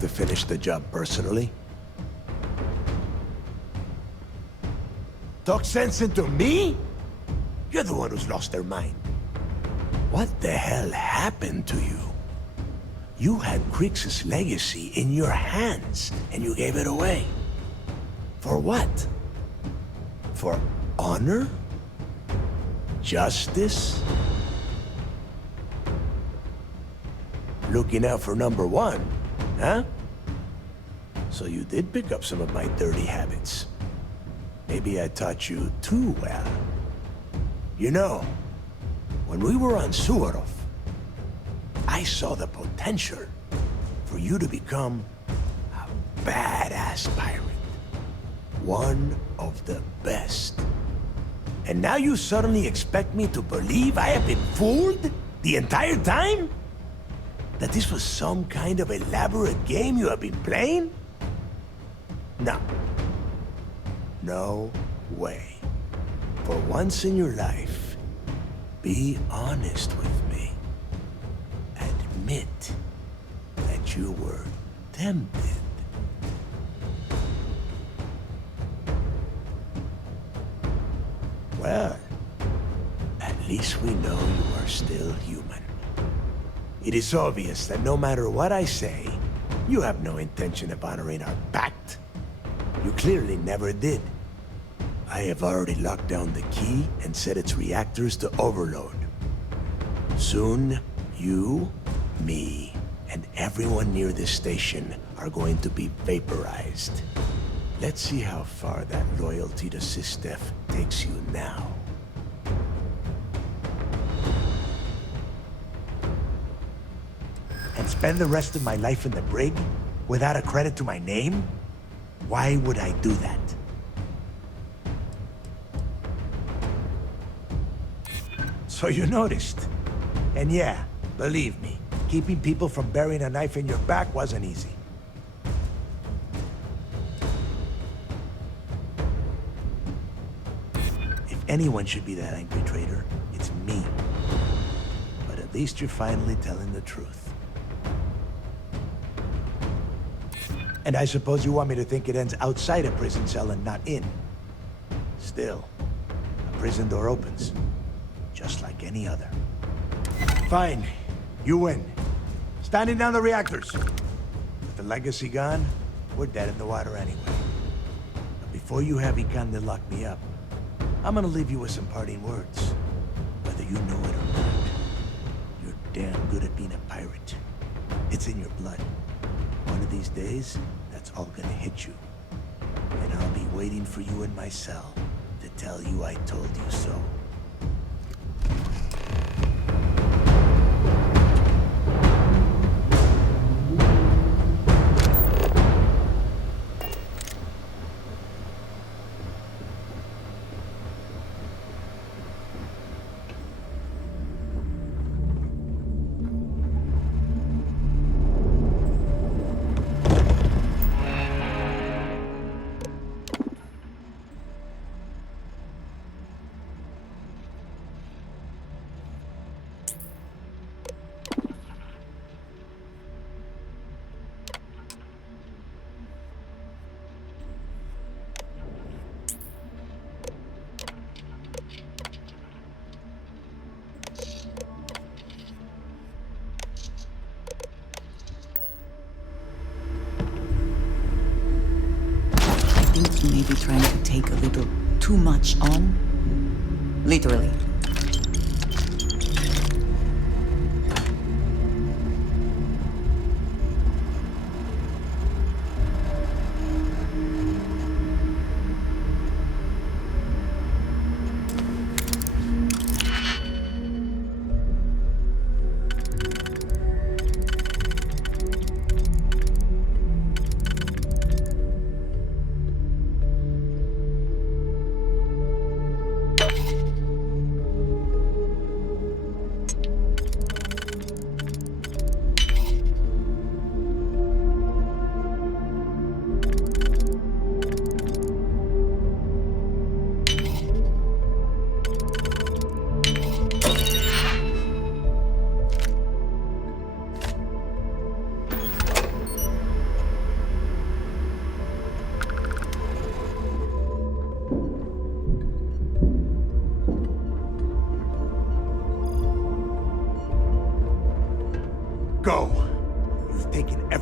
to finish the job personally? Talk sense into me? You're the one who's lost their mind. What the hell happened to you? You had Crix's legacy in your hands, and you gave it away. For what? For honor? Justice? Looking out for number one, huh? So you did pick up some of my dirty habits. Maybe I taught you too well. You know, when we were on Suvorov, I saw the potential for you to become a badass pirate. One of the best. And now you suddenly expect me to believe I have been fooled the entire time? That this was some kind of elaborate game you have been playing? No. No way. For once in your life, be honest with me. Admit that you were tempted. Well, at least we know you are still human. It is obvious that no matter what I say, you have no intention of honoring our pact. You clearly never did. I have already locked down the key and set its reactors to overload. Soon, you, me, and everyone near this station are going to be vaporized. Let's see how far that loyalty to Sistef takes you now. And spend the rest of my life in the brig without a credit to my name? Why would I do that? So you noticed. And yeah, believe me, keeping people from burying a knife in your back wasn't easy. If anyone should be that angry traitor, it's me. But at least you're finally telling the truth. And I suppose you want me to think it ends outside a prison cell and not in. Still, a prison door opens, just like any other. Fine, you win. Standing down the reactors. With the legacy gone, we're dead in the water anyway. But before you have Ikande lock me up, I'm gonna leave you with some parting words. Whether you know it or not, you're damn good at being a pirate. It's in your blood. One of these days, that's all gonna hit you. And I'll be waiting for you in my cell to tell you I told you so. You may be trying to take a little too much on. Literally.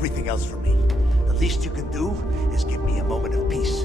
everything else from me. The least you can do is give me a moment of peace.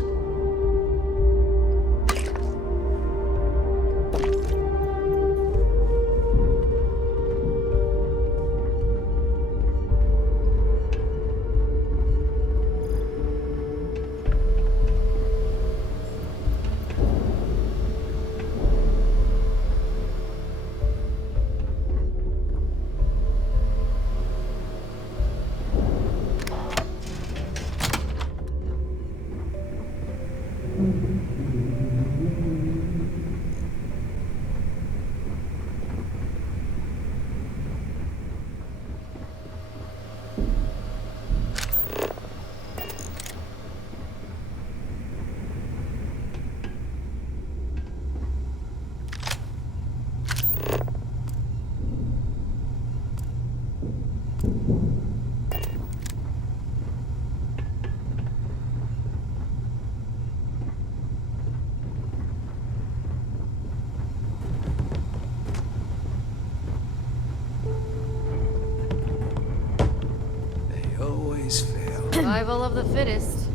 Survival of the fittest.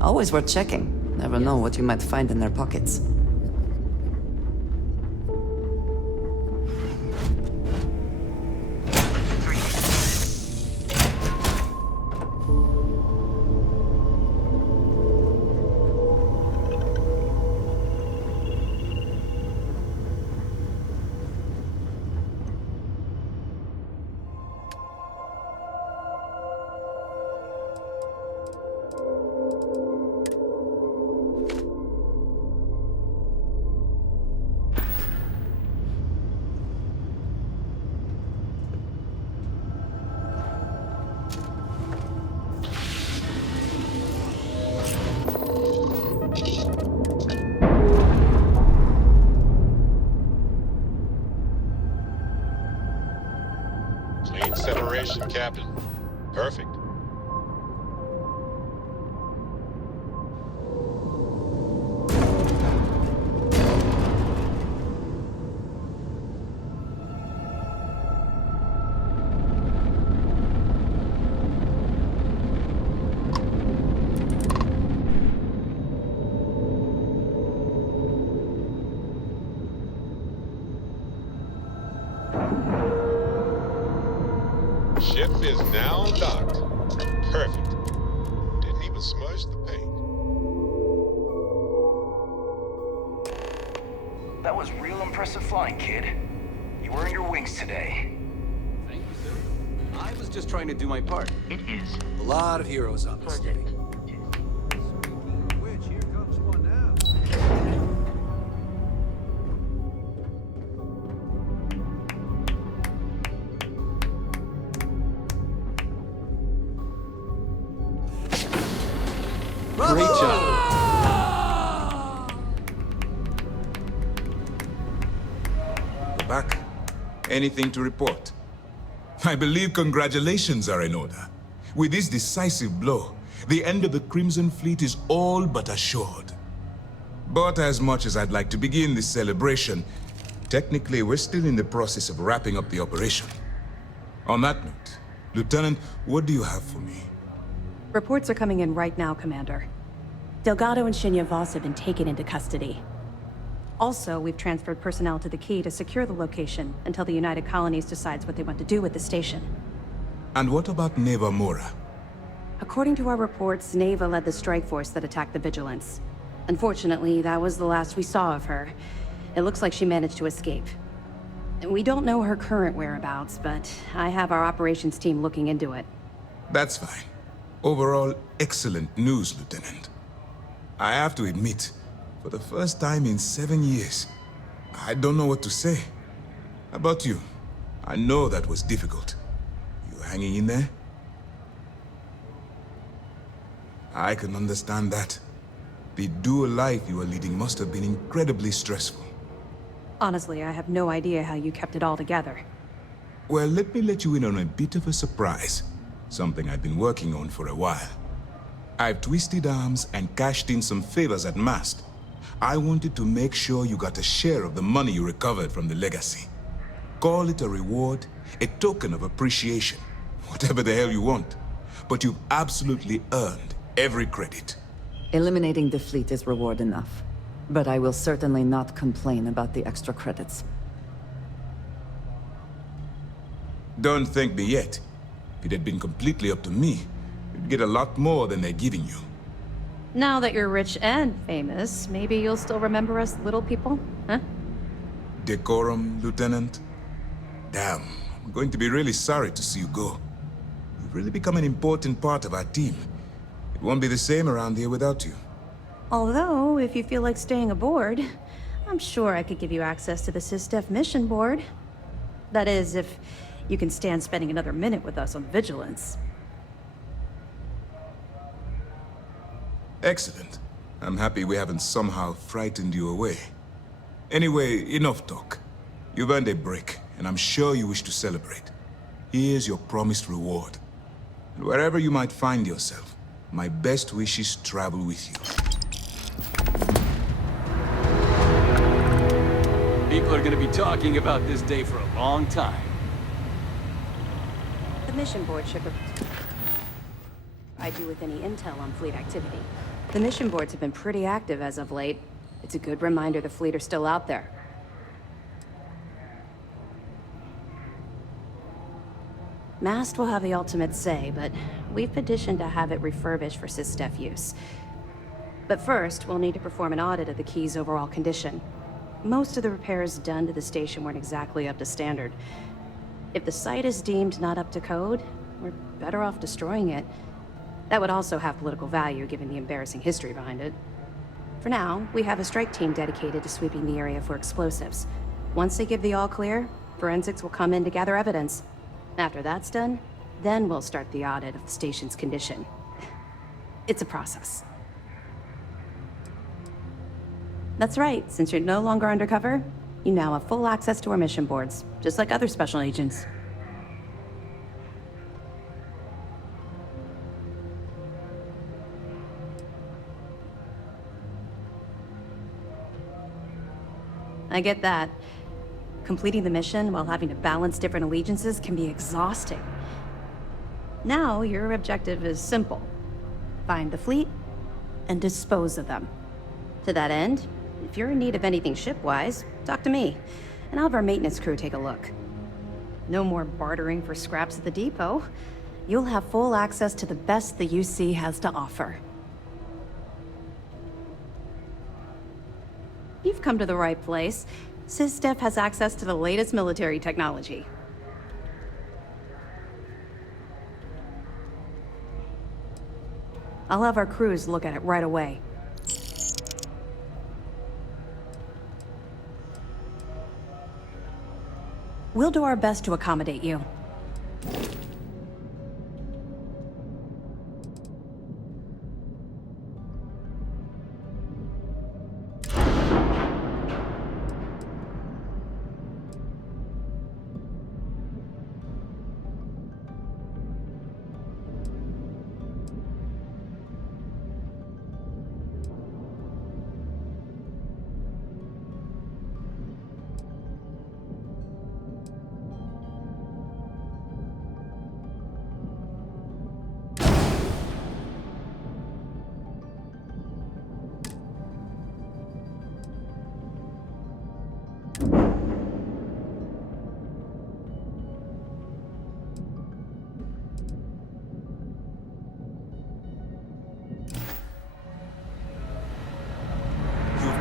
Always worth checking. Never know what you might find in their pockets. Clean separation, Captain. Perfect. Ship is now docked. Perfect. Didn't even smudge the paint. That was real impressive flying, kid. You earned your wings today. Thank you, sir. I was just trying to do my part. It is. A lot of heroes on this day. Which, here comes one now. Great job. We're back. Anything to report? I believe congratulations are in order. With this decisive blow, the end of the Crimson Fleet is all but assured. But as much as I'd like to begin this celebration, technically we're still in the process of wrapping up the operation. On that note, Lieutenant, what do you have for me? Reports are coming in right now, Commander. Delgado and Shinya Voss have been taken into custody. Also, we've transferred personnel to the Key to secure the location until the United Colonies decides what they want to do with the station. And what about Neva Mora? According to our reports, Neva led the strike force that attacked the Vigilance. Unfortunately, that was the last we saw of her. It looks like she managed to escape. We don't know her current whereabouts, but I have our operations team looking into it. That's fine. Overall, excellent news, Lieutenant. I have to admit, for the first time in 7 years, I don't know what to say. How about you? I know that was difficult. You hanging in there? I can understand that. The dual life you are leading must have been incredibly stressful. Honestly, I have no idea how you kept it all together. Well, let me let you in on a bit of a surprise. Something I've been working on for a while. I've twisted arms and cashed in some favors at Mast. I wanted to make sure you got a share of the money you recovered from the legacy. Call it a reward, a token of appreciation, whatever the hell you want. But you've absolutely earned every credit. Eliminating the fleet is reward enough. But I will certainly not complain about the extra credits. Don't thank me yet. If it had been completely up to me, you'd get a lot more than they're giving you. Now that you're rich and famous, maybe you'll still remember us little people, huh? Decorum, Lieutenant? Damn, I'm going to be really sorry to see you go. You've really become an important part of our team. It won't be the same around here without you. Although, if you feel like staying aboard, I'm sure I could give you access to the SysDef mission board. That is, if you can stand spending another minute with us on Vigilance. Excellent. I'm happy we haven't somehow frightened you away. Anyway, enough talk. You've earned a break, and I'm sure you wish to celebrate. Here's your promised reward. And wherever you might find yourself, my best wishes travel with you. People are gonna be talking about this day for a long time. The mission board should provide you with any intel on fleet activity. The mission boards have been pretty active as of late. It's a good reminder the fleet are still out there. Mast will have the ultimate say, but we've petitioned to have it refurbished for SysDef use. But first, we'll need to perform an audit of the key's overall condition. Most of the repairs done to the station weren't exactly up to standard. If the site is deemed not up to code, we're better off destroying it. That would also have political value given the embarrassing history behind it. For now, we have a strike team dedicated to sweeping the area for explosives. Once they give the all clear, forensics will come in to gather evidence. After that's done, then we'll start the audit of the station's condition. It's a process. That's right, since you're no longer undercover, you now have full access to our mission boards, just like other special agents. I get that. Completing the mission while having to balance different allegiances can be exhausting. Now, your objective is simple. Find the fleet and dispose of them. To that end, if you're in need of anything ship-wise, talk to me, and I'll have our maintenance crew take a look. No more bartering for scraps at the depot. You'll have full access to the best the UC has to offer. You've come to the right place. SysDef has access to the latest military technology. I'll have our crews look at it right away. We'll do our best to accommodate you.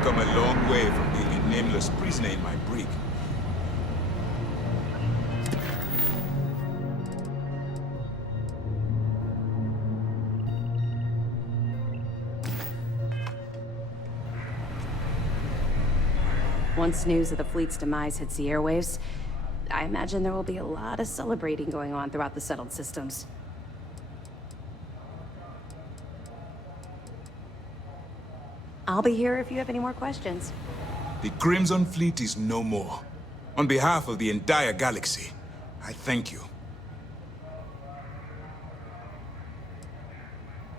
Come a long way from being a nameless prisoner in my brig. Once news of the fleet's demise hits the airwaves, I imagine there will be a lot of celebrating going on throughout the settled systems. I'll be here if you have any more questions. The Crimson Fleet is no more. On behalf of the entire galaxy, I thank you.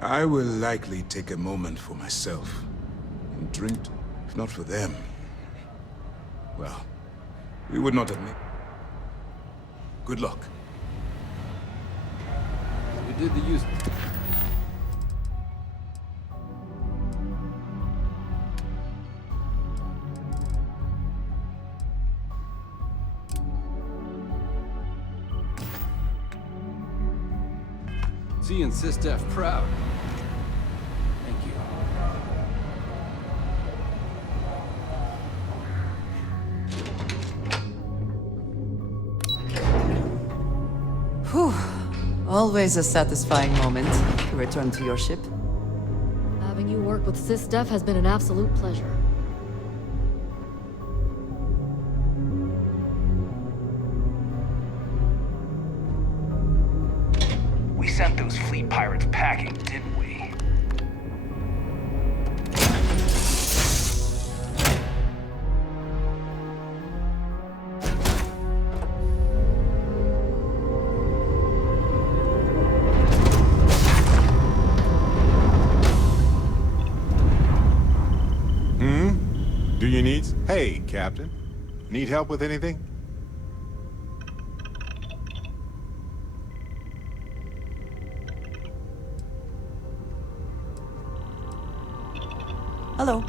I will likely take a moment for myself and drink, if not for them. Well, we would not admit. Good luck. You did the use. Seeing SysDef proud. Thank you. Whew. Always a satisfying moment to return to your ship. Having you work with SysDef has been an absolute pleasure. We sent those fleet pirates packing, didn't we? Do you need... Hey, Captain. Need help with anything? Hello.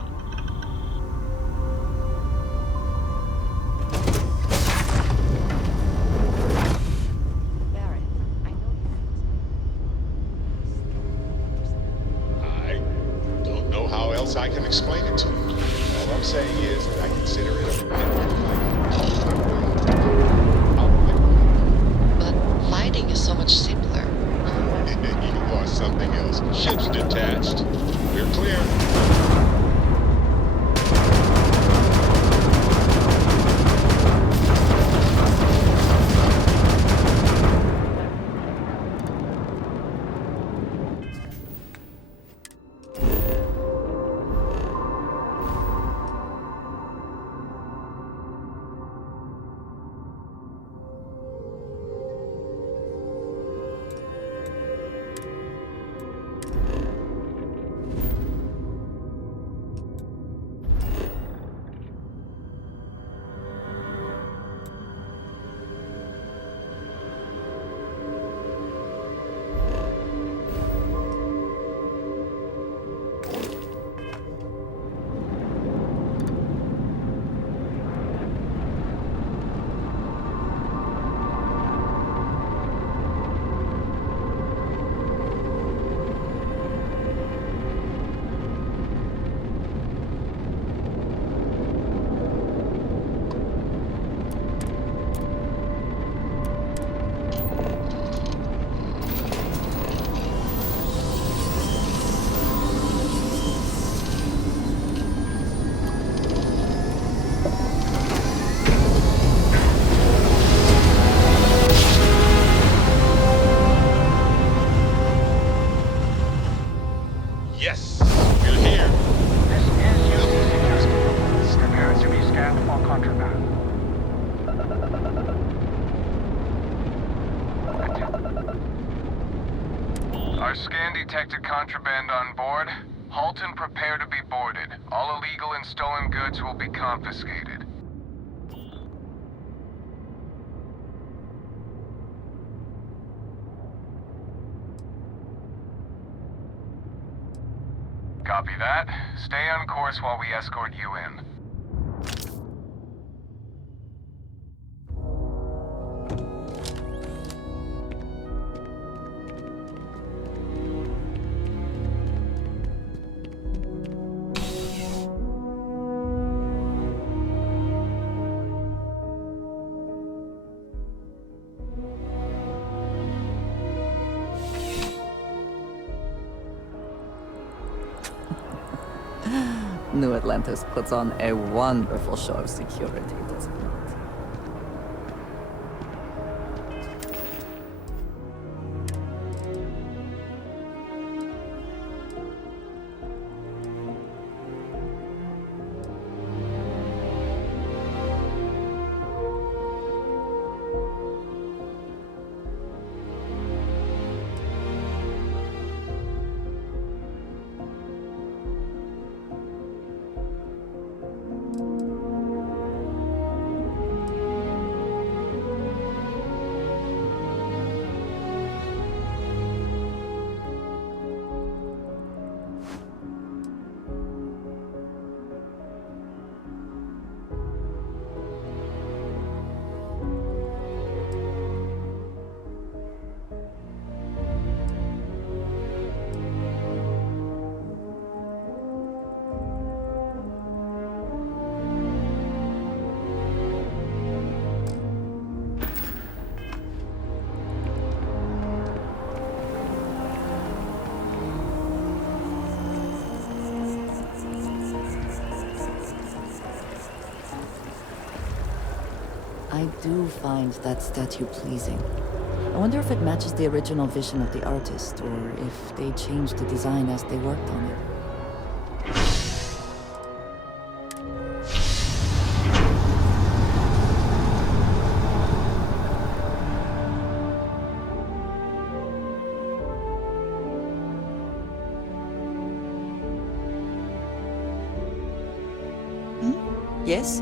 I don't know how else I can explain it to you. All I'm saying is that I consider it a But fighting is so much simpler. You are something else. Ship's detached. We're clear. Yes, we're here. This is UTC Castle. Prepare to be scanned for contraband. Our scan detected contraband on board. Halt and prepare to be boarded. All illegal and stolen goods will be confiscated. Copy that. Stay on course while we escort you in. New Atlantis puts on a wonderful show of security, doesn't it? I do find that statue pleasing. I wonder if it matches the original vision of the artist, or if they changed the design as they worked on it. Yes?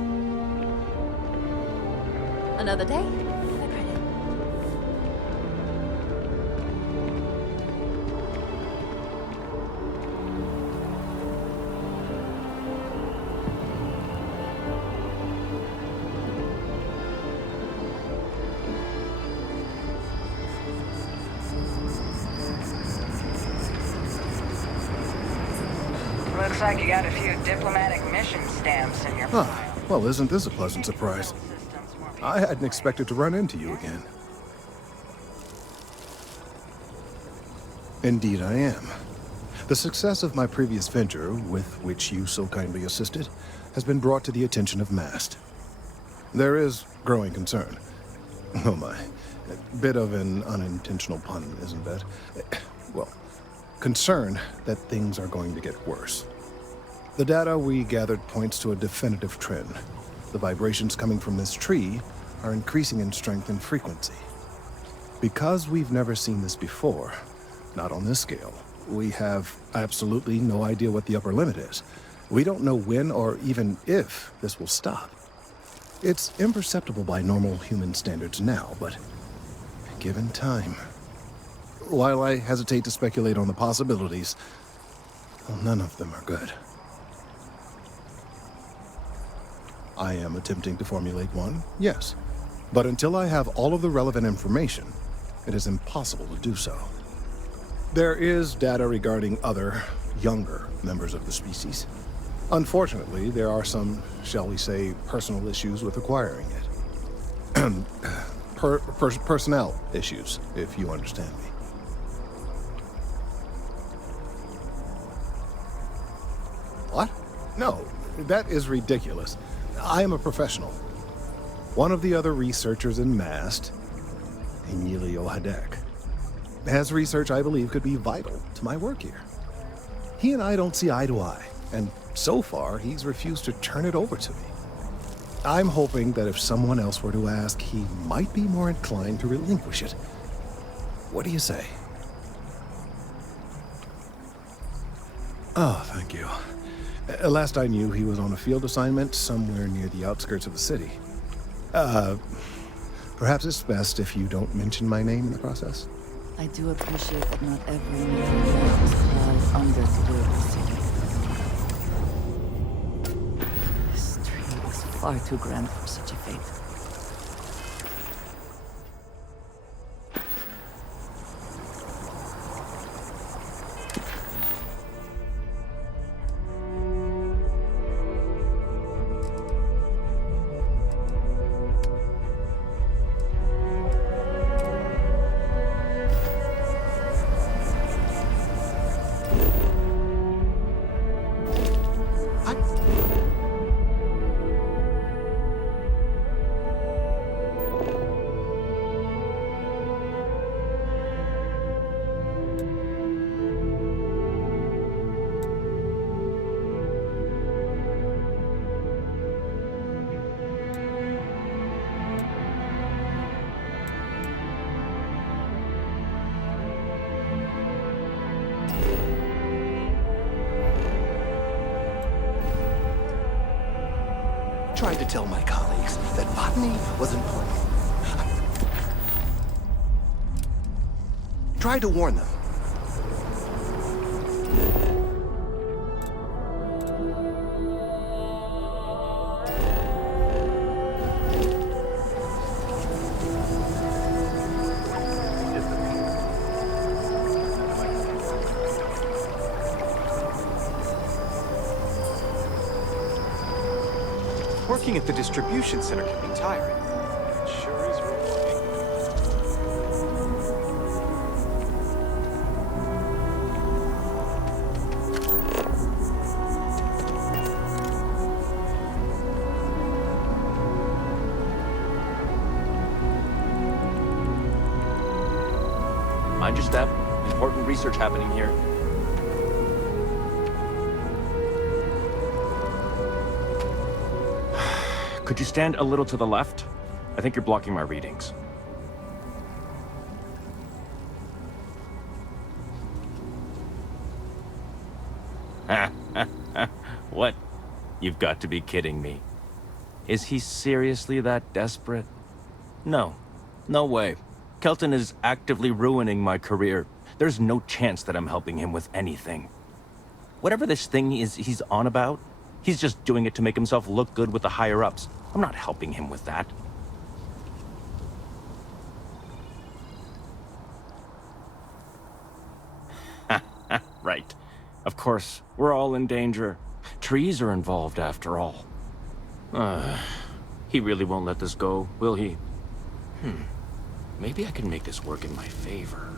Another day? I credit. Looks like you got a few diplomatic mission stamps in your file. Huh. Well, isn't this a pleasant surprise? I hadn't expected to run into you again. Indeed I am. The success of my previous venture, with which you so kindly assisted, has been brought to the attention of MAST. There is growing concern. Oh my. A bit of an unintentional pun, isn't that? Well, concern that things are going to get worse. The data we gathered points to a definitive trend. The vibrations coming from this tree are increasing in strength and frequency. Because we've never seen this before, not on this scale, we have absolutely no idea what the upper limit is. We don't know when or even if this will stop. It's imperceptible by normal human standards now, but given time. While I hesitate to speculate on the possibilities, well, none of them are good. I am attempting to formulate one, yes. But until I have all of the relevant information, it is impossible to do so. There is data regarding other, younger members of the species. Unfortunately, there are some, shall we say, personal issues with acquiring it. Personnel issues, if you understand me. What? No, that is ridiculous. I am a professional. One of the other researchers in MAST, Emilio Hadek, has research I believe could be vital to my work here. He and I don't see eye to eye, and so far he's refused to turn it over to me. I'm hoping that if someone else were to ask, he might be more inclined to relinquish it. What do you say? Oh, thank you. Last I knew, he was on a field assignment somewhere near the outskirts of the city. Perhaps it's best if you don't mention my name in the process. I do appreciate that not every meeting is plowed under the city. This tree is far too grand for such a fate. Tried to tell my colleagues that botany was important. Tried to warn them. Working at the distribution center can be tiring. It sure is rewarding. Mind your step. Important research happening here. Could you stand a little to the left? I think you're blocking my readings. What? You've got to be kidding me. Is he seriously that desperate? No. No way. Kelton is actively ruining my career. There's no chance that I'm helping him with anything. Whatever this thing is he's on about, he's just doing it to make himself look good with the higher-ups. I'm not helping him with that. Right. Of course, we're all in danger. Trees are involved after all. He really won't let this go, will he? Maybe I can make this work in my favor.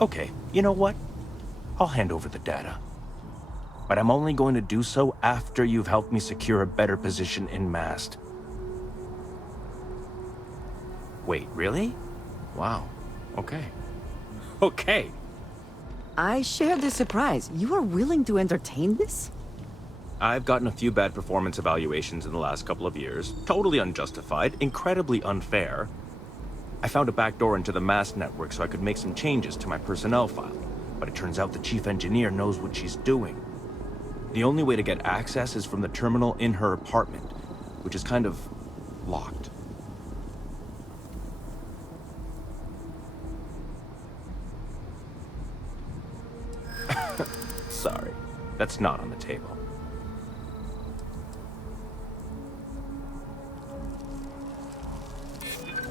Okay, you know what? I'll hand over the data. But I'm only going to do so after you've helped me secure a better position in MAST. Wait, really? Wow. Okay. Okay. I share the surprise. You are willing to entertain this? I've gotten a few bad performance evaluations in the last couple of years. Totally unjustified, incredibly unfair. I found a backdoor into the MAST network so I could make some changes to my personnel file. But it turns out the chief engineer knows what she's doing. The only way to get access is from the terminal in her apartment, which is kind of locked. Sorry, that's not on the table.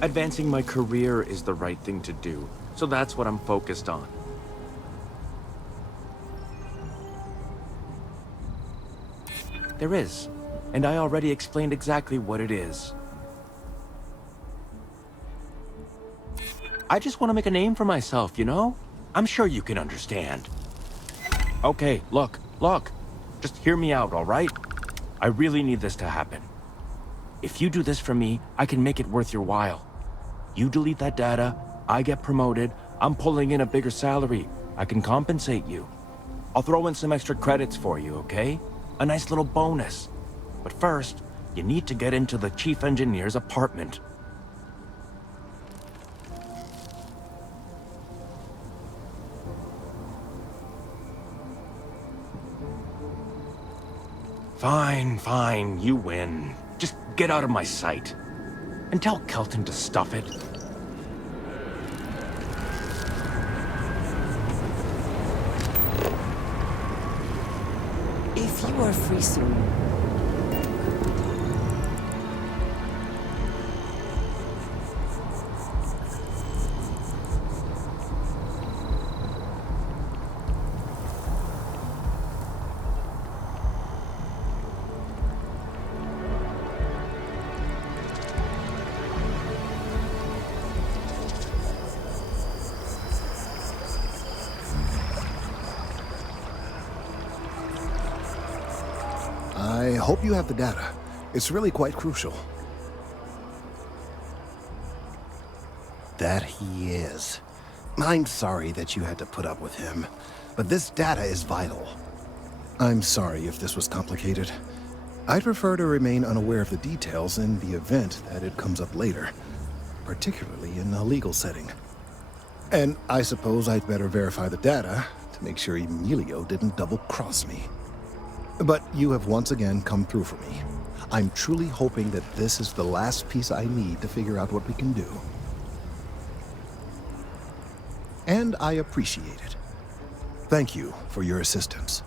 Advancing my career is the right thing to do, so that's what I'm focused on. There is, and I already explained exactly what it is. I just want to make a name for myself, you know? I'm sure you can understand. Okay, look. Just hear me out, all right? I really need this to happen. If you do this for me, I can make it worth your while. You delete that data, I get promoted, I'm pulling in a bigger salary. I can compensate you. I'll throw in some extra credits for you, okay? A nice little bonus. But first, you need to get into the chief engineer's apartment. Fine, you win. Just get out of my sight. And tell Kelton to stuff it. If you are free soon. I hope you have the data. It's really quite crucial. That he is. I'm sorry that you had to put up with him, but this data is vital. I'm sorry if this was complicated. I'd prefer to remain unaware of the details in the event that it comes up later, particularly in a legal setting. And I suppose I'd better verify the data to make sure Emilio didn't double-cross me. But you have once again come through for me. I'm truly hoping that this is the last piece I need to figure out what we can do. And I appreciate it. Thank you for your assistance.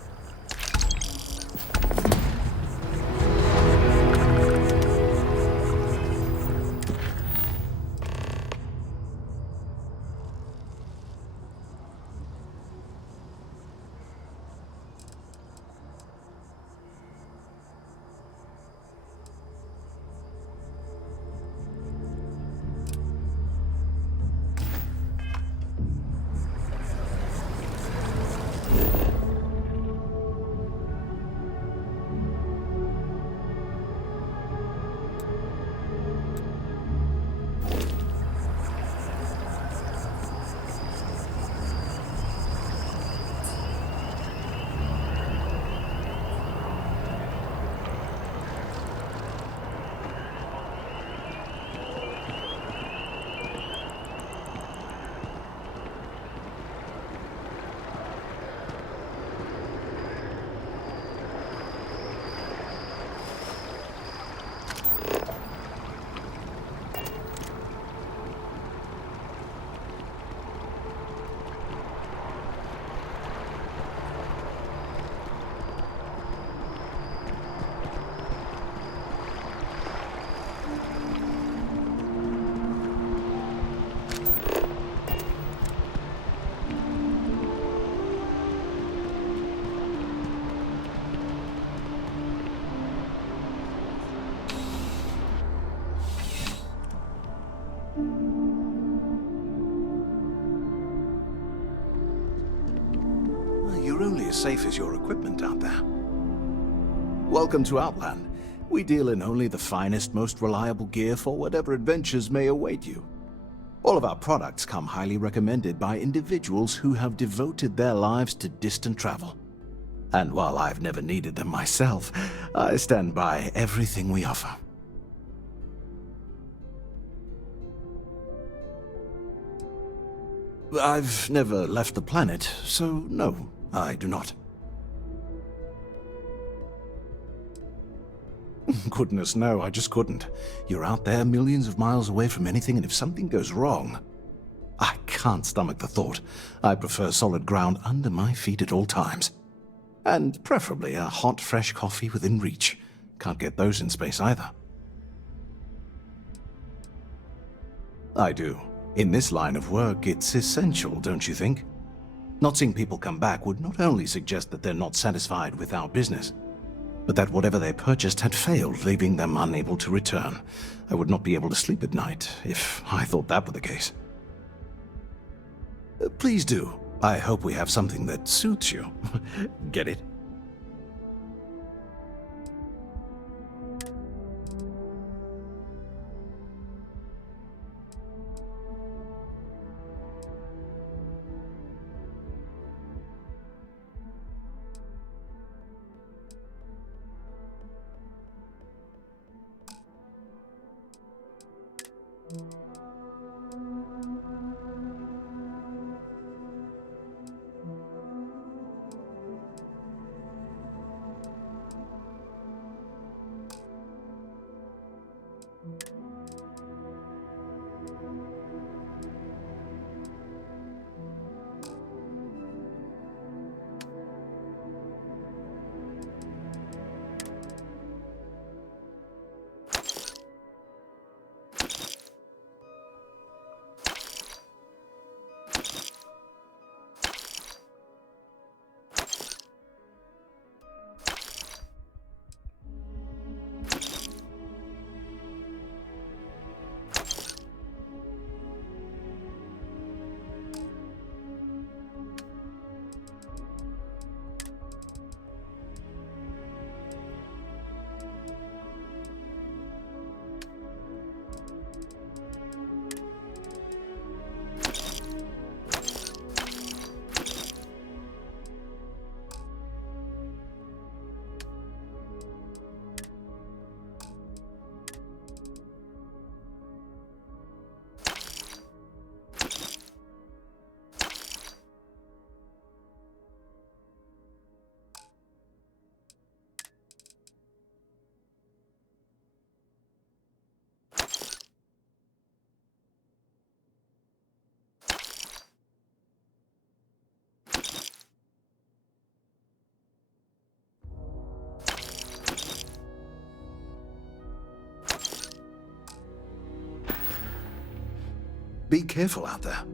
You're only as safe as your equipment out there. Welcome to Outland. We deal in only the finest, most reliable gear for whatever adventures may await you. All of our products come highly recommended by individuals who have devoted their lives to distant travel. And while I've never needed them myself, I stand by everything we offer. I've never left the planet, so no, I do not. Goodness, no, I just couldn't. You're out there millions of miles away from anything, and if something goes wrong, I can't stomach the thought. I prefer solid ground under my feet at all times. And preferably a hot, fresh coffee within reach. Can't get those in space either. I do. In this line of work, it's essential, don't you think? Not seeing people come back would not only suggest that they're not satisfied with our business, but that whatever they purchased had failed, leaving them unable to return. I would not be able to sleep at night if I thought that were the case. Please do. I hope we have something that suits you. Get it? Be careful out there.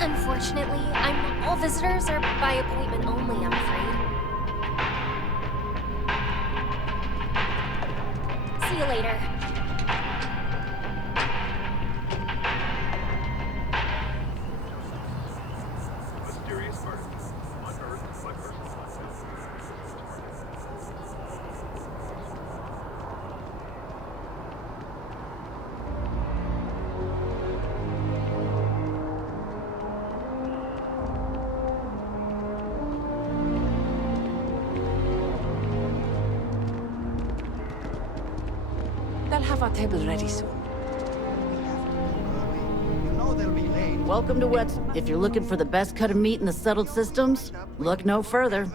Unfortunately, all visitors are by appointment only, I'm afraid. See you later. They'll have our table ready soon. Welcome to Wets. If you're looking for the best cut of meat in the settled systems, look no further.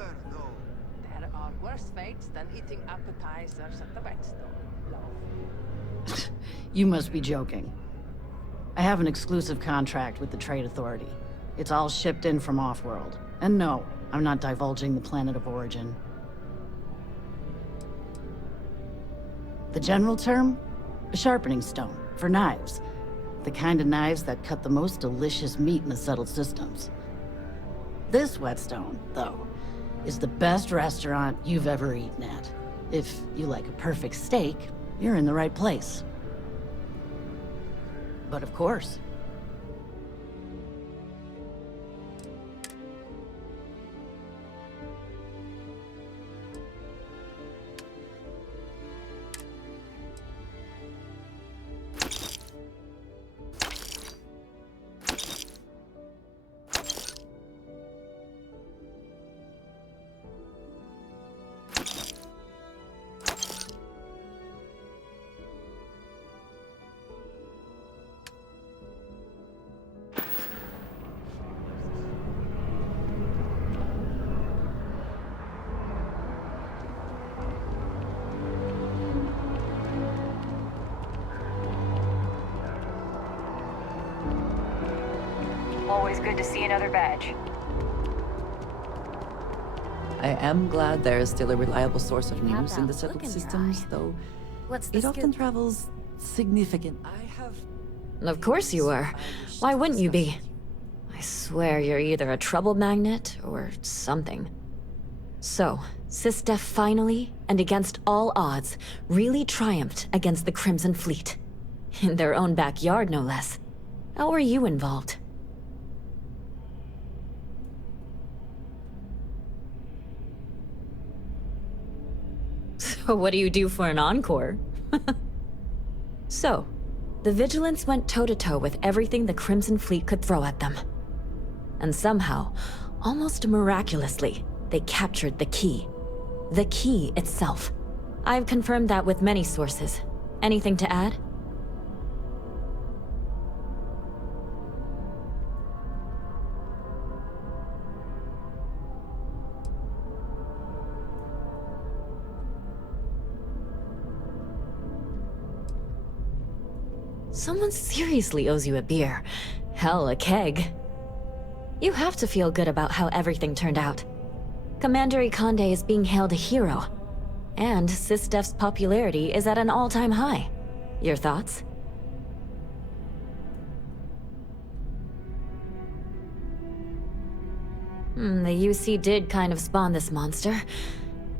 worse fates than eating appetizers at the Whetstone. Love. You must be joking. I have an exclusive contract with the Trade Authority. It's all shipped in from off-world. And no, I'm not divulging the planet of origin. The general term? A sharpening stone, for knives. The kind of knives that cut the most delicious meat in the settled systems. This whetstone, though, is the best restaurant you've ever eaten at. If you like a perfect steak, you're in the right place. But of course, Always good to see another badge. I am glad there is still a reliable source of news in the settled systems, though it often travels significant. Of course you are. Why wouldn't you be? I swear you're either a trouble magnet or something. So, Sistef finally, and against all odds, really triumphed against the Crimson Fleet. In their own backyard, no less. How were you involved? So what do you do for an encore? So, the Vigilants went toe-to-toe with everything the Crimson Fleet could throw at them. And somehow, almost miraculously, they captured the key. The key itself. I've confirmed that with many sources. Anything to add? Someone seriously owes you a beer. Hell, a keg. You have to feel good about how everything turned out. Commander Ikande is being hailed a hero. And Sistef's popularity is at an all-time high. Your thoughts? The UC did kind of spawn this monster.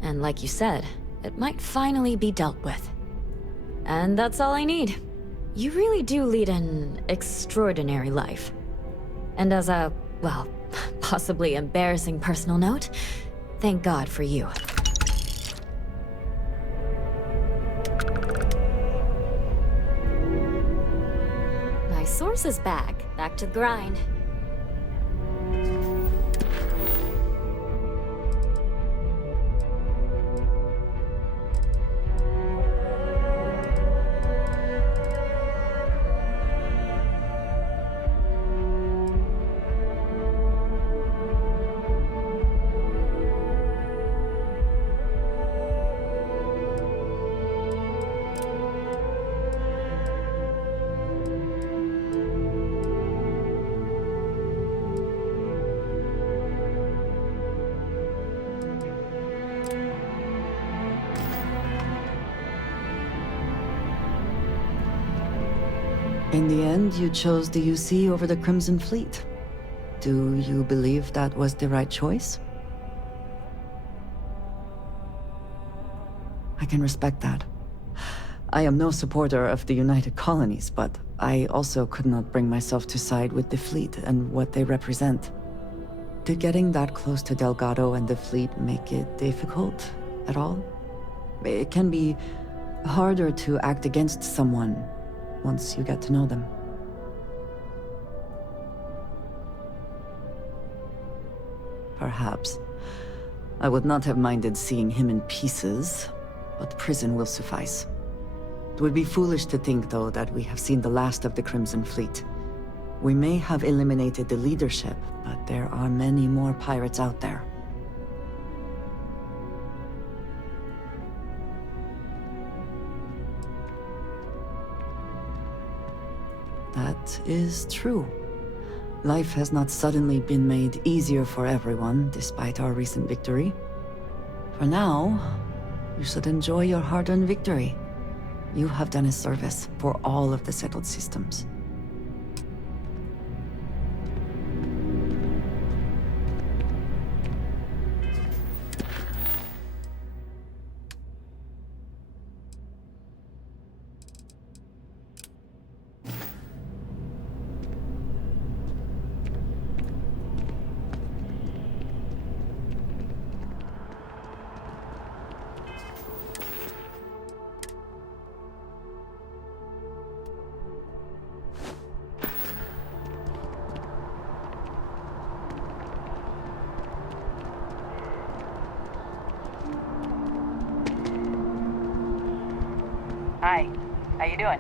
And like you said, it might finally be dealt with. And that's all I need. You really do lead an extraordinary life. And as a, well, possibly embarrassing personal note, thank God for you. My source is back. Back to the grind. In the end, you chose the UC over the Crimson Fleet. Do you believe that was the right choice? I can respect that. I am no supporter of the United Colonies, but I also could not bring myself to side with the fleet and what they represent. Did getting that close to Delgado and the fleet make it difficult at all? It can be harder to act against someone once you get to know them. Perhaps. I would not have minded seeing him in pieces, but prison will suffice. It would be foolish to think, though, that we have seen the last of the Crimson Fleet. We may have eliminated the leadership, but there are many more pirates out there. That is true. Life has not suddenly been made easier for everyone, despite our recent victory. For now, you should enjoy your hard-earned victory. You have done a service for all of the settled systems. Hi, how you doing?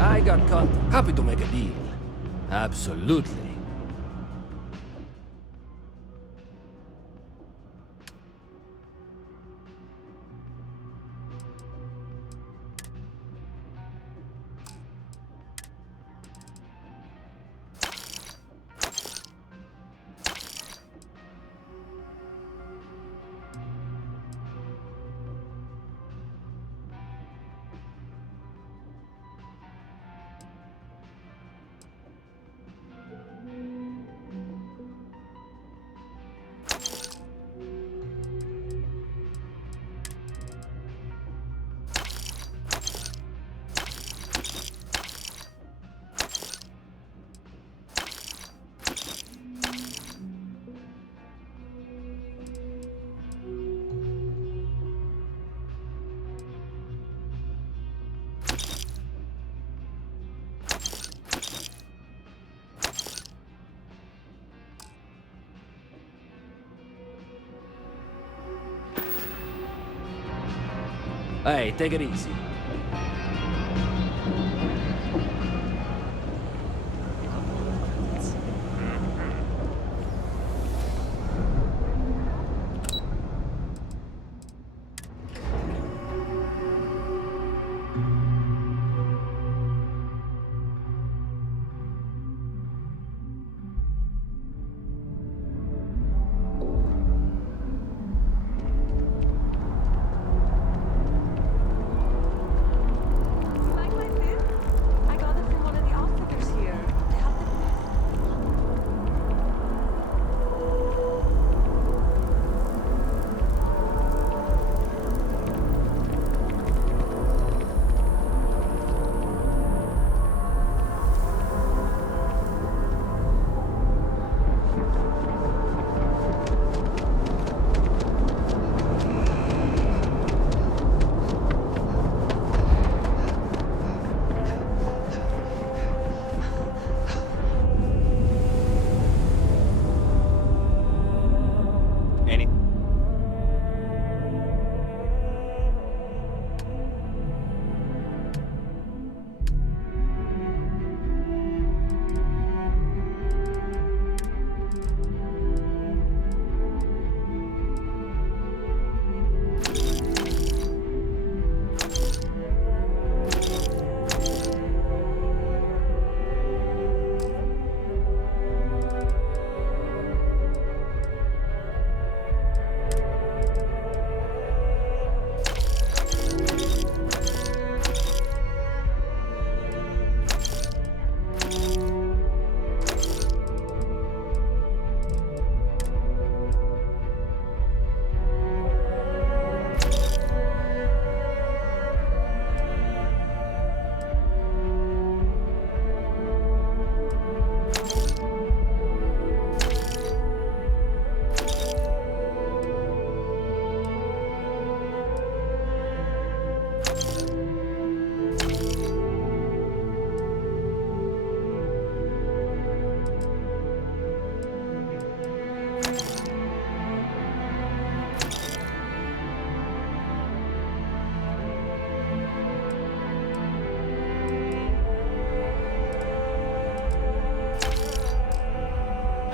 I got caught. Happy to make a deal. Absolutely. Hey, take it easy.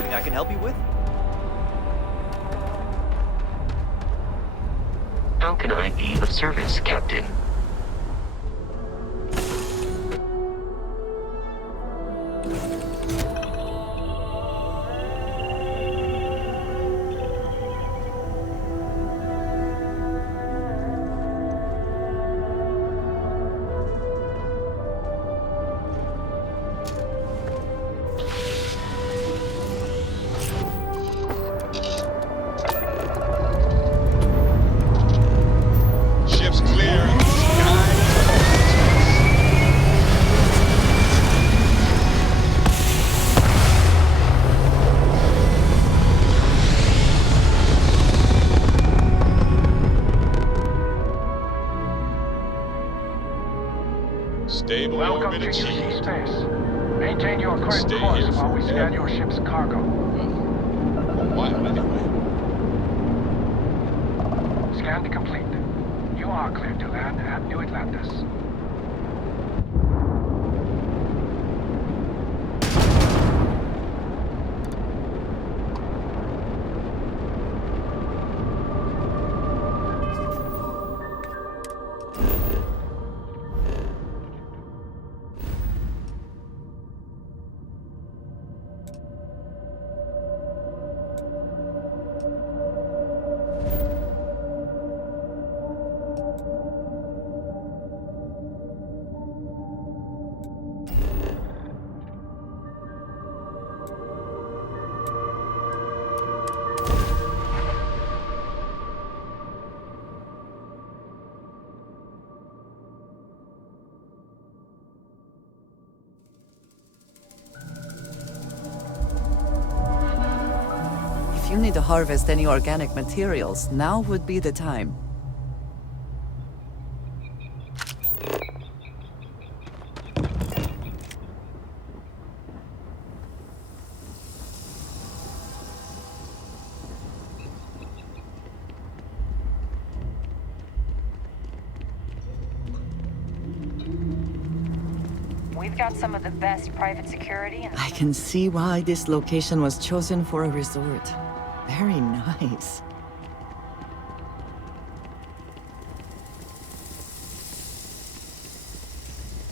Something I can help you with? How can I be of service, Captain? Stable Welcome orbit to UC achieved. space. Maintain your current Stay course here while we scan forever. your ship's cargo. A while, anyway. Scan complete. You are cleared to land at New Atlantis. If you need to harvest any organic materials, now would be the time. We've got some of the best private security and I can see why this location was chosen for a resort. Very nice.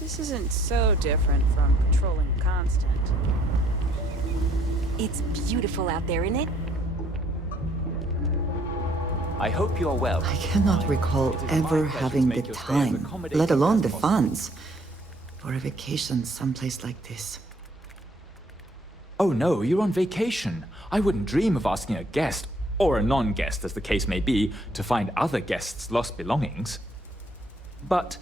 This isn't so different from patrolling Constant. It's beautiful out there, isn't it? I hope you are well. I cannot recall ever having the time, let alone the funds, for a vacation someplace like this. Oh no, you're on vacation. I wouldn't dream of asking a guest, or a non-guest as the case may be, to find other guests' lost belongings. But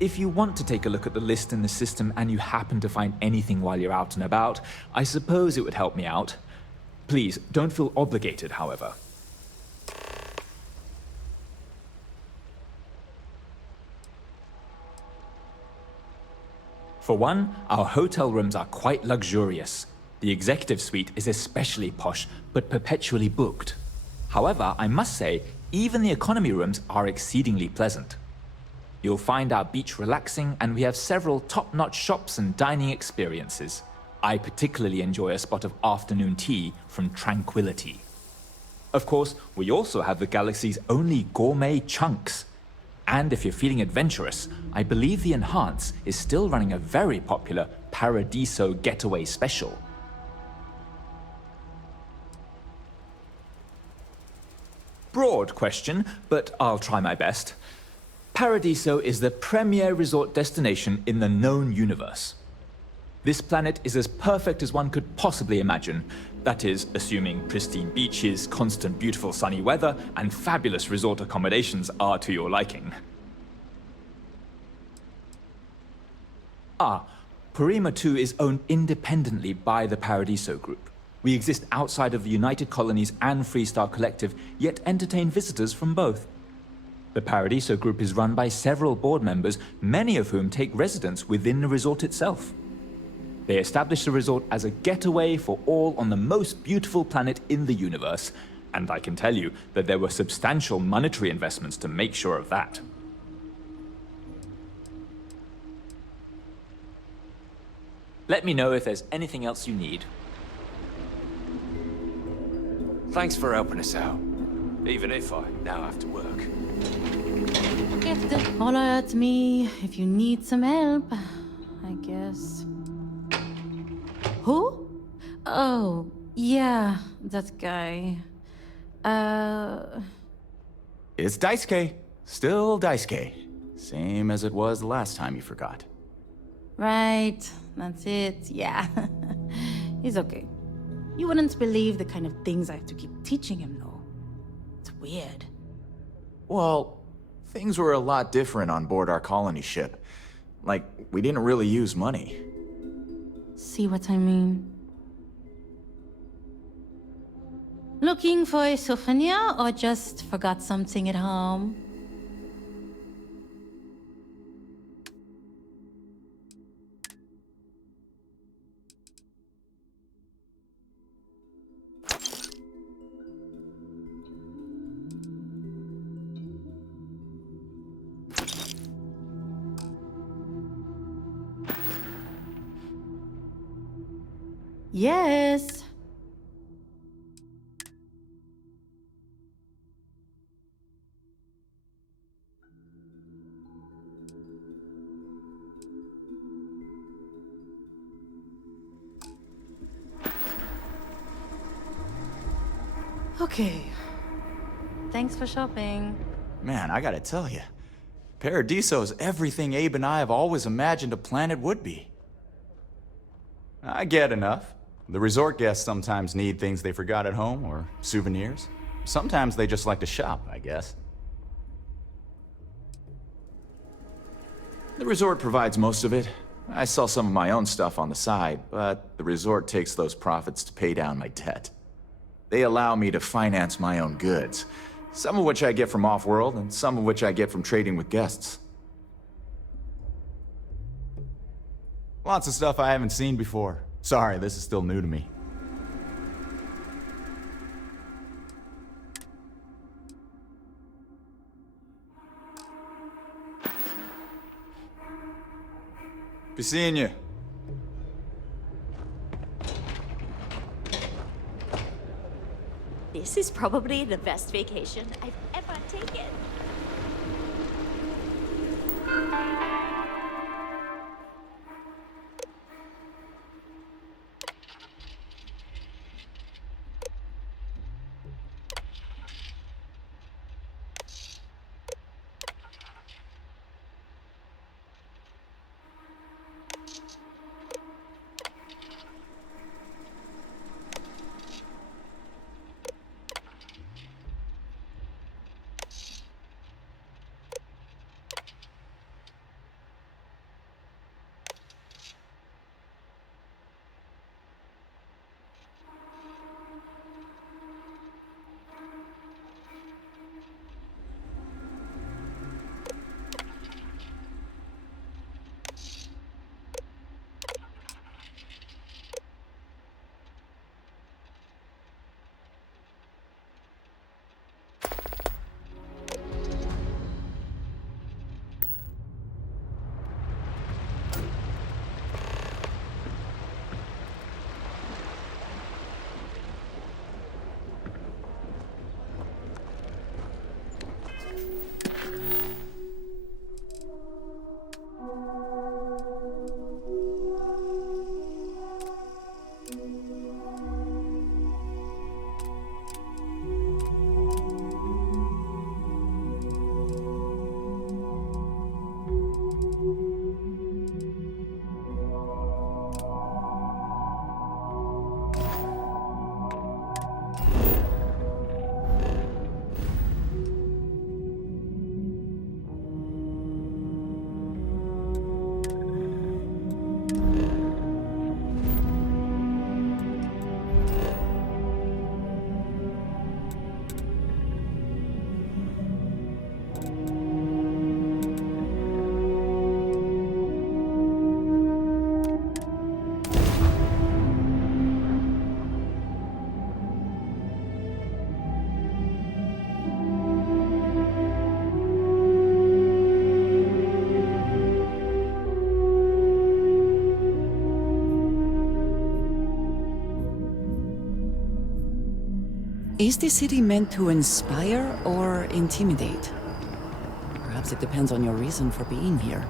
if you want to take a look at the list in the system and you happen to find anything while you're out and about, I suppose it would help me out. Please, don't feel obligated, however. For one, our hotel rooms are quite luxurious. The executive suite is especially posh, but perpetually booked. However, I must say, even the economy rooms are exceedingly pleasant. You'll find our beach relaxing, and we have several top-notch shops and dining experiences. I particularly enjoy a spot of afternoon tea from Tranquility. Of course, we also have the galaxy's only gourmet chunks. And if you're feeling adventurous, I believe the Enhance is still running a very popular Paradiso Getaway special. Broad question, but I'll try my best. Paradiso is the premier resort destination in the known universe. This planet is as perfect as one could possibly imagine. That is, assuming pristine beaches, constant beautiful sunny weather, and fabulous resort accommodations are to your liking. Porima 2 is owned independently by the Paradiso Group. We exist outside of the United Colonies and Freestar Collective, yet entertain visitors from both. The Paradiso Group is run by several board members, many of whom take residence within the resort itself. They established the resort as a getaway for all on the most beautiful planet in the universe, and I can tell you that there were substantial monetary investments to make sure of that. Let me know if there's anything else you need. Thanks for helping us out. Even if I now have to work. You have to holler at me if you need some help, I guess. Who? Oh, yeah, that guy. It's Daisuke. Still Daisuke. Same as it was the last time you forgot. Right, that's it, yeah. He's okay. You wouldn't believe the kind of things I have to keep teaching him, though. It's weird. Well, things were a lot different on board our colony ship. Like, we didn't really use money. See what I mean? Looking for a souvenir or just forgot something at home? Yes. Okay. Thanks for shopping. Man, I gotta tell you, Paradiso's everything Abe and I have always imagined a planet would be. I get enough. The resort guests sometimes need things they forgot at home, or souvenirs. Sometimes they just like to shop, I guess. The resort provides most of it. I sell some of my own stuff on the side, but the resort takes those profits to pay down my debt. They allow me to finance my own goods, some of which I get from off-world, and some of which I get from trading with guests. Lots of stuff I haven't seen before. Sorry, this is still new to me. Be seeing you. This is probably the best vacation I've ever taken. Is the city meant to inspire or intimidate? Perhaps it depends on your reason for being here.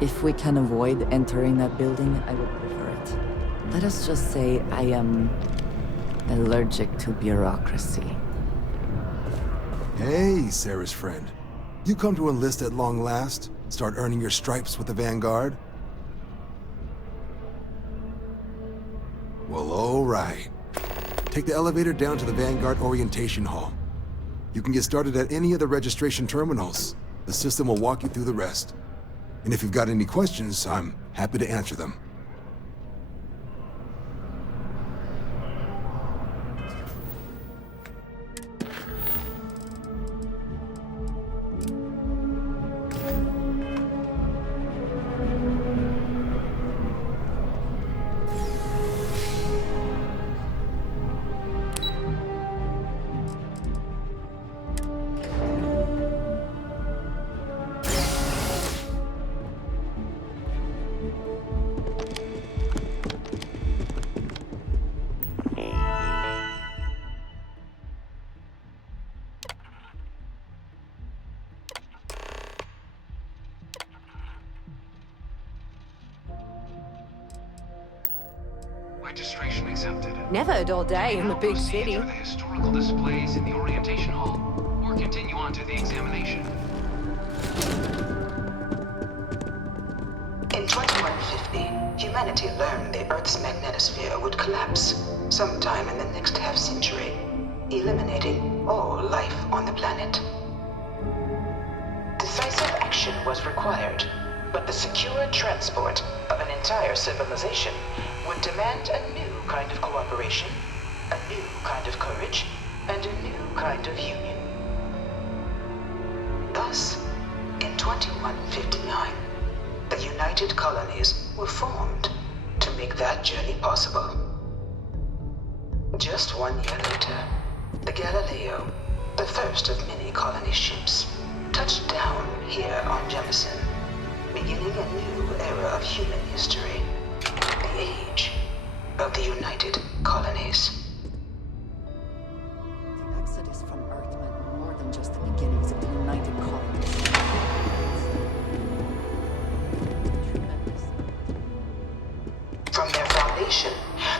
If we can avoid entering that building, I would prefer it. Let us just say I am allergic to bureaucracy. Hey, Sarah's friend. You come to enlist at long last? Start earning your stripes with the Vanguard? Well, all right. Take the elevator down to the Vanguard Orientation Hall. You can get started at any of the registration terminals. The system will walk you through the rest. And if you've got any questions, I'm happy to answer them. Registration accepted. Never a dull day in the big city. To the historical displays in the orientation hall, or continue on to the examination. In 2150, humanity learned the Earth's magnetosphere would collapse sometime in the next half-century, eliminating all life on the planet. Decisive action was required, but the secure transport of an entire civilization would demand a new kind of cooperation, a new kind of courage, and a new kind of union. Thus, in 2159, the United Colonies were formed to make that journey possible. Just 1 year later, the Galileo, the first of many colony ships, touched down here on Jemison, beginning a new era of human history, the age of the United Colonies. The exodus from Earth meant more than just the beginnings of the United Colonies. From their foundation,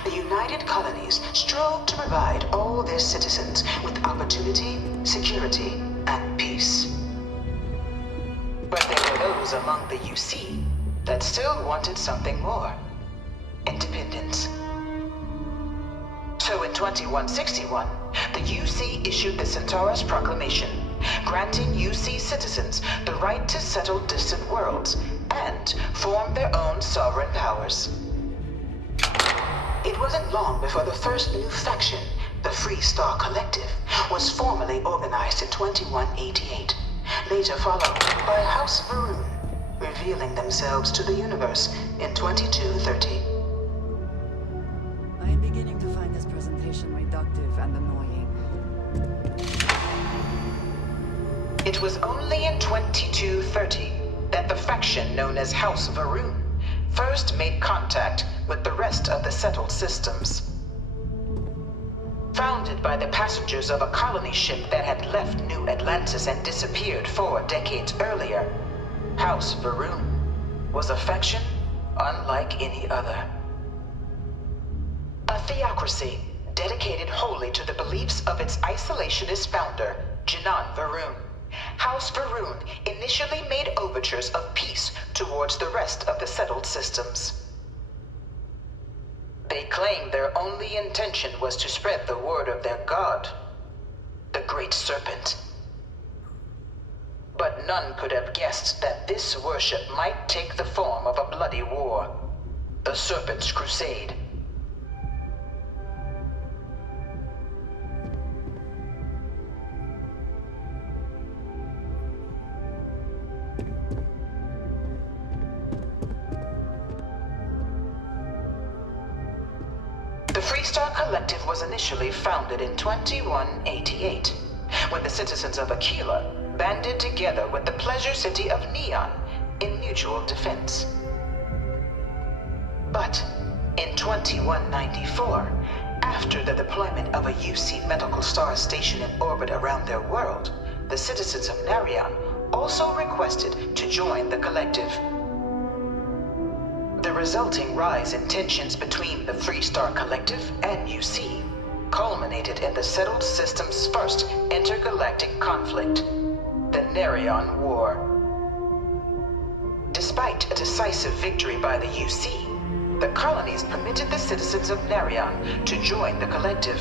the United Colonies strove to provide all their citizens with opportunity, security, and peace. But there were those among the UC that still wanted something more: independence. So in 2161, the UC issued the Centaurus Proclamation, granting UC citizens the right to settle distant worlds and form their own sovereign powers. It wasn't long before the first new faction, the Free Star Collective, was formally organized in 2188, later followed by House Varun, revealing themselves to the universe in 2230. I am beginning to find this presentation reductive and annoying. It was only in 2230 that the faction known as House Varun first made contact with the rest of the settled systems. Founded by the passengers of a colony ship that had left New Atlantis and disappeared 4 decades earlier, House Varun was a faction unlike any other. A theocracy dedicated wholly to the beliefs of its isolationist founder, Janan Varun. House Varun initially made overtures of peace towards the rest of the settled systems. They claimed their only intention was to spread the word of their god, the Great Serpent. But none could have guessed that this worship might take the form of a bloody war, the Serpent's Crusade. Collective was initially founded in 2188, when the citizens of Aquila banded together with the pleasure city of Neon in mutual defense. But in 2194, after the deployment of a UC medical star station in orbit around their world, the citizens of Narion also requested to join the Collective. The resulting rise in tensions between the Freestar Collective and UC culminated in the settled system's first intergalactic conflict, the Narion War. Despite a decisive victory by the UC, the colonies permitted the citizens of Narion to join the Collective,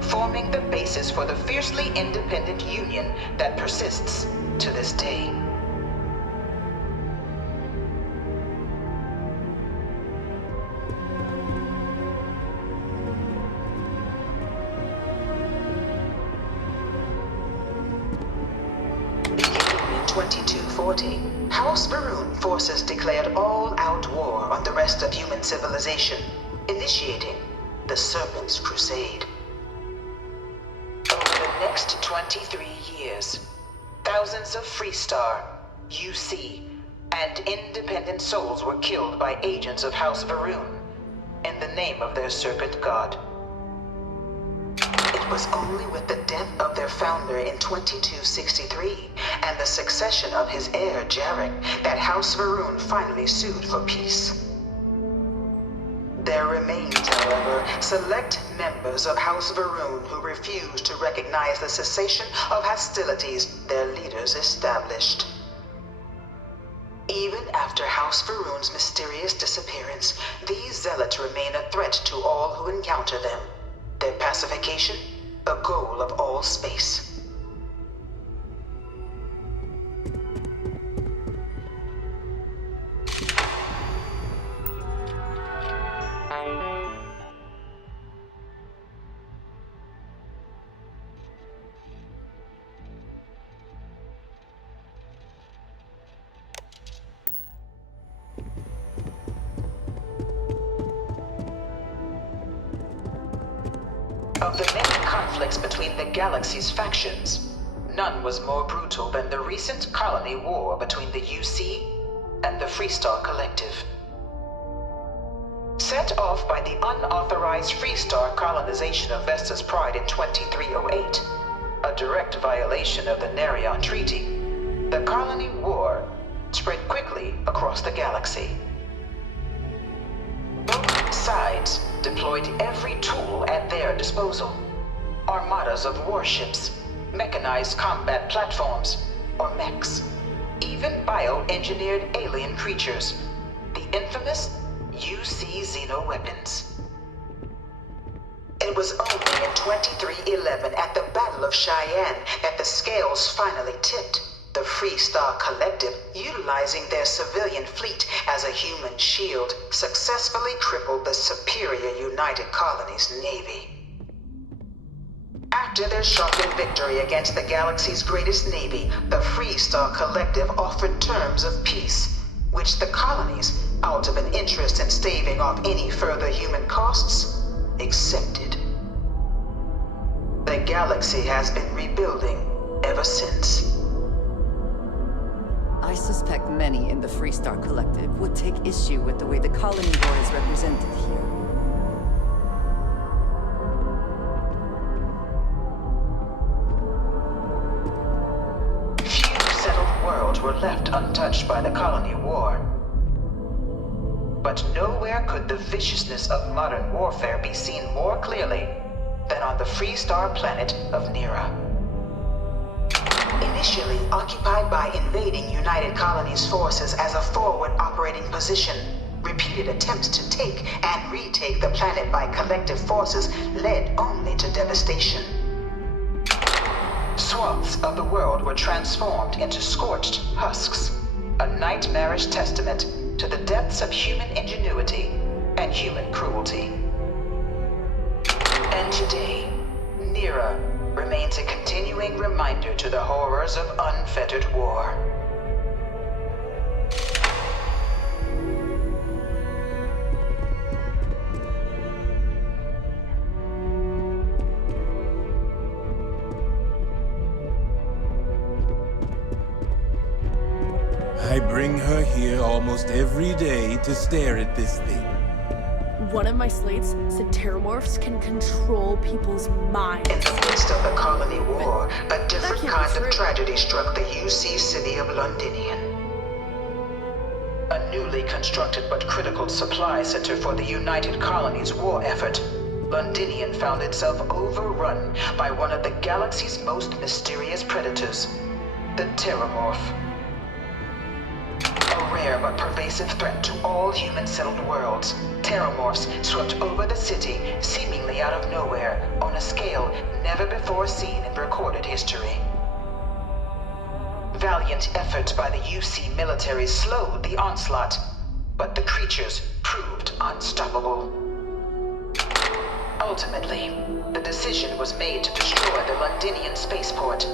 forming the basis for the fiercely independent union that persists to this day. In 2240, House Varun forces declared all-out war on the rest of human civilization, initiating the Serpent's Crusade. Over the next 23 years, thousands of Freestar, UC, and independent souls were killed by agents of House Varun in the name of their serpent god. It was only with the death of their founder in 2263 and the succession of his heir Jarek that House Varun finally sued for peace. There remained, however, select members of House Varun who refused to recognize the cessation of hostilities their leaders established. Even after House Varun's mysterious disappearance, these zealots remain a threat to all who encounter them. Their pacification, a goal of all space. Of the many conflicts between the galaxy's factions, none was more brutal than the recent colony war between the UC and the Freestar Collective. Set off by the unauthorized Freestar colonization of Vesta's Pride in 2308, a direct violation of the Narion Treaty, the colony war spread quickly across the galaxy. Both sides deployed every tool at their disposal. Armadas of warships, mechanized combat platforms, or mechs, even bioengineered alien creatures, the infamous UC xeno-weapons. It was only in 2311 at the Battle of Cheyenne that the scales finally tipped. The Freestar Collective, utilizing their civilian fleet as a human shield, successfully crippled the superior United Colonies Navy. After their shocking victory against the galaxy's greatest navy, the Freestar Collective offered terms of peace, which the colonies, out of an interest in staving off any further human costs, accepted. The galaxy has been rebuilding ever since. I suspect many in the Freestar Collective would take issue with the way the colony war is represented here. Few settled worlds were left untouched by the colony war. But nowhere could the viciousness of modern warfare be seen more clearly than on the Freestar planet of Nira. Initially occupied by invading United Colonies forces as a forward operating position, repeated attempts to take and retake the planet by collective forces led only to devastation. Swaths of the world were transformed into scorched husks, a nightmarish testament to the depths of human ingenuity and human cruelty. And today, Nira remains a continuing reminder to the horrors of unfettered war. bring her here almost every day to stare at this thing. One of my slates said terramorphs can control people's minds. In the midst of the colony war, a different kind of tragedy struck the UC city of Londinian. A newly constructed but critical supply center for the United Colonies war effort, Londinian found itself overrun by one of the galaxy's most mysterious predators, the Terramorph. A rare but pervasive threat to all human-settled worlds, Terramorphs swept over the city seemingly out of nowhere on a scale never before seen in recorded history. Valiant efforts by the UC military slowed the onslaught, but the creatures proved unstoppable. Ultimately, the decision was made to destroy the Londinian spaceport,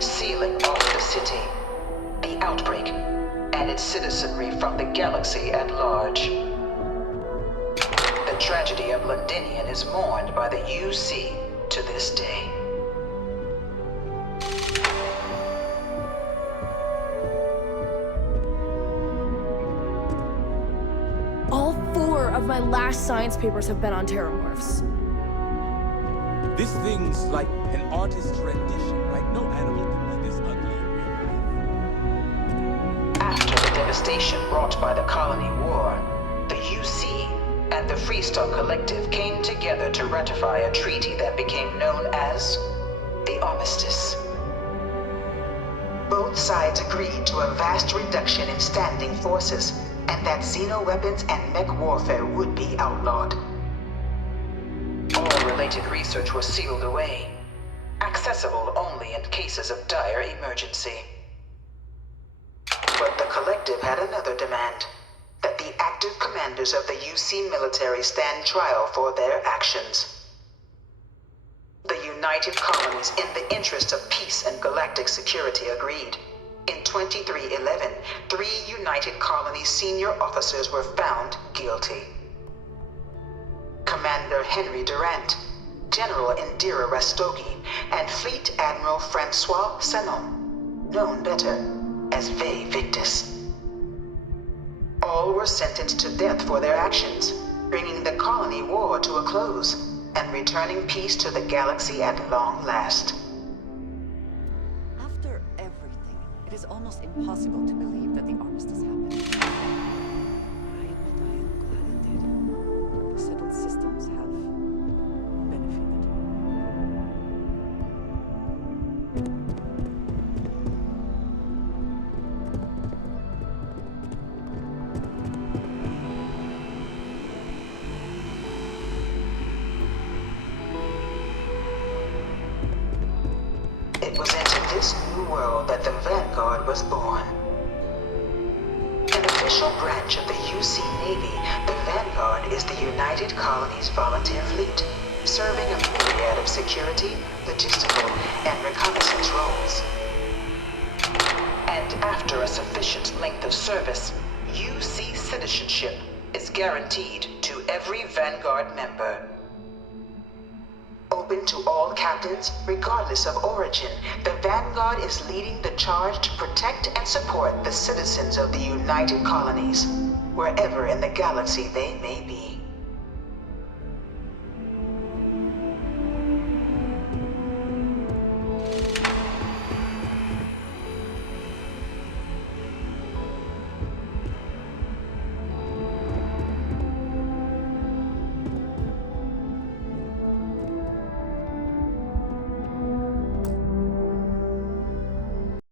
sealing off the city, the outbreak, and its citizenry from the galaxy at large. The tragedy of Londinian is mourned by the UC to this day. All 4 of my last science papers have been on terramorphs. This thing's like an artist's rendition. Like no animal can be this ugly in real life. After the devastation wrought by the colony war, the UC and the Freestone Collective came together to ratify a treaty that became known as the Armistice. Both sides agreed to a vast reduction in standing forces, and that xeno-weapons and mech warfare would be outlawed. All related research was sealed away, accessible only in cases of dire emergency. But the Collective had another demand, that the active commanders of the UC military stand trial for their actions. The United Colonies, in the interest of peace and galactic security, agreed. In 2311, 3 United Colonies senior officers were found guilty. Commander Henry Durant, General Indira Rastogi, and Fleet Admiral Francois Sanon, known better as Ve Victus. All were sentenced to death for their actions, bringing the colony war to a close and returning peace to the galaxy at long last. After everything, it is almost impossible to believe that the armistice happened. I admit I am glad it did. The settled systems have benefited. It was into this new world that the Vanguard was born. An official branch of the UC Navy, the Vanguard is the United Colonies Volunteer Fleet, serving a myriad of security, logistical, and reconnaissance roles. And after a sufficient length of service, UC citizenship is guaranteed to every Vanguard member. Open to all captains, regardless of origin, the Vanguard is leading the charge to protect and support the citizens of the United Colonies, wherever in the galaxy they may be.